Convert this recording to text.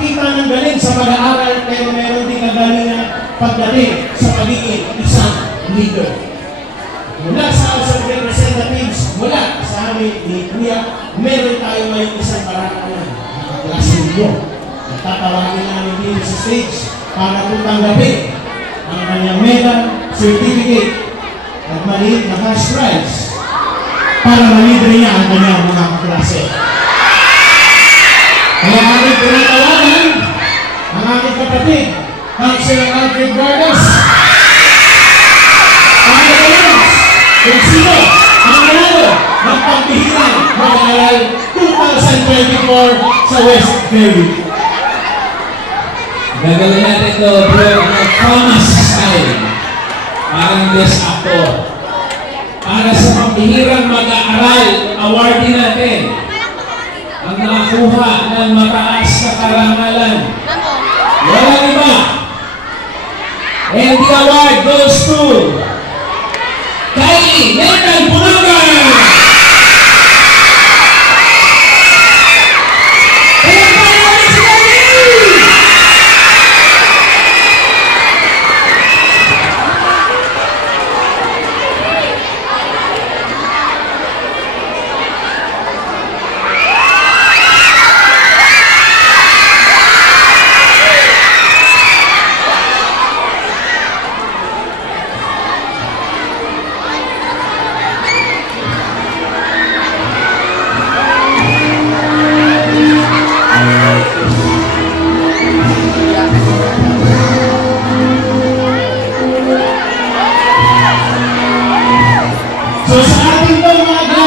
nagpakita ng galing sa pag-aaral, pero meron din kagalingan pagdating sa pagiging isang leader. Mula sa House of Representatives, mula sa amin ni Kuya, meron tayo ngayong isang karangalan. Nakaklase mo. Tatawagin namin dito sa stage para po tanggapin ang kanyang medal, certificate, at maliit na cash prize para malibre niya ang kanyang mga kaklase. Kaya aking pinatawagan ang aking kapatid, Councilor Alfred Vargas, para gano'n kung sino ang manalo ng pagbihirang mag-aaral 2024 sa West Ferry. Gagawin natin ito, bro, ang Thomas style. Parang best actor. Para sa pagbihirang mag-aaral, awardin natin ang nakakuha ng mataas na karangalan. Walang iba. And the award goes to Kylie Megan Punagan!